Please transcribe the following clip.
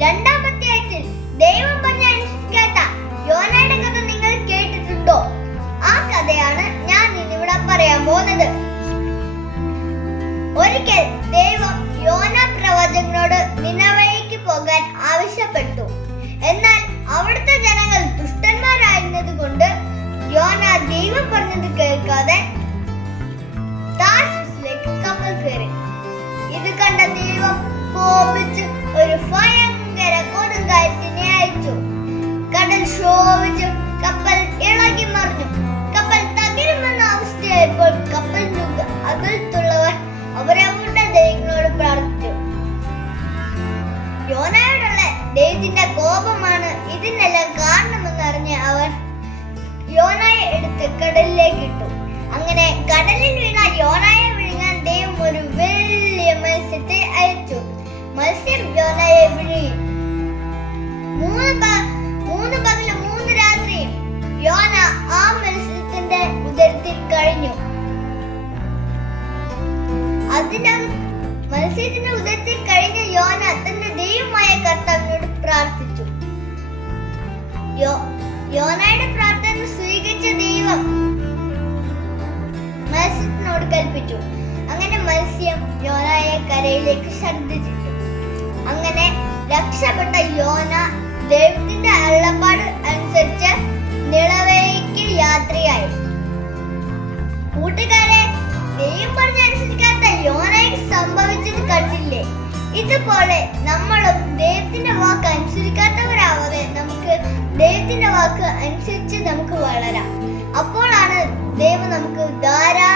രണ്ടാമത്തെ ആഴ്ചയിൽ ദൈവം പറഞ്ഞ അനുസരിക്കാത്ത യോനയുടെ കഥ നിങ്ങൾ കേട്ടിട്ടുണ്ടോ? ആ കഥയാണ് ഞാൻ ഇന്നിവിടെ പറയാൻ പോകുന്നത്. ഒരിക്കൽ ദൈവം യോന പ്രവചകനോട് നിനവയ്ക്ക് പോകാൻ ആവശ്യപ്പെട്ടു. എന്നാൽ അവിടുത്തെ ജനങ്ങൾ ദുഷ്ടന്മാരായിരുന്നത് കൊണ്ട് യോന ദൈവം പറഞ്ഞത് കേൾക്കാതെ ദൈവത്തിന്റെ കോപമാണ് ഇതിനെല്ലാം കാരണമെന്നറിഞ്ഞ അവൻ യോനായെ എടുത്ത് കടലിലേക്ക് ഇട്ടു. അങ്ങനെ കടലിൽ വീണ യോനായെ വിഴുങ്ങാൻ ദൈവം ഒരു വലിയ മത്സ്യത്തെ അയച്ചു. മത്സ്യം യോനായെ വിഴുങ്ങി. മൂന്ന് മൂന്ന് പകലും മൂന്ന് രാത്രിയും യോന ആ മത്സ്യത്തിന്റെ ഉദരത്തിൽ കഴിഞ്ഞു. അതിനകം മത്സ്യത്തിന്റെ ഉദരത്തിൽ കഴിഞ്ഞ യോന തന്റെ യോനയുടെ പ്രാർത്ഥന സ്വീകരിച്ച ദൈവം മത്സ്യത്തിനോട് കൽപ്പിച്ചു. അങ്ങനെ മത്സ്യം യോനയെ കരയിലേക്ക് ശ്രദ്ധിച്ചു അങ്ങനെ രക്ഷപ്പെട്ട യോന ദൈവത്തിന്റെ അള്ളപ്പാട് അനുസരിച്ച് നിളവേക്ക് യാത്രയായി. കൂട്ടുകാരെ ദൈവം പറഞ്ഞനുസരിക്കാത്ത യോനയ്ക്ക് സംഭവിച്ചത് കണ്ടില്ലേ? ഇതുപോലെ നമ്മളും ദൈവത്തിന്റെ വാക്ക് അനുസരിക്കാത്തവരാവാതെ നമുക്ക് ദൈവത്തിന്റെ വാക്ക് അനുസരിച്ച് നമുക്ക് വളരാം. അപ്പോഴാണ് ദൈവം നമുക്ക് ധാരാളം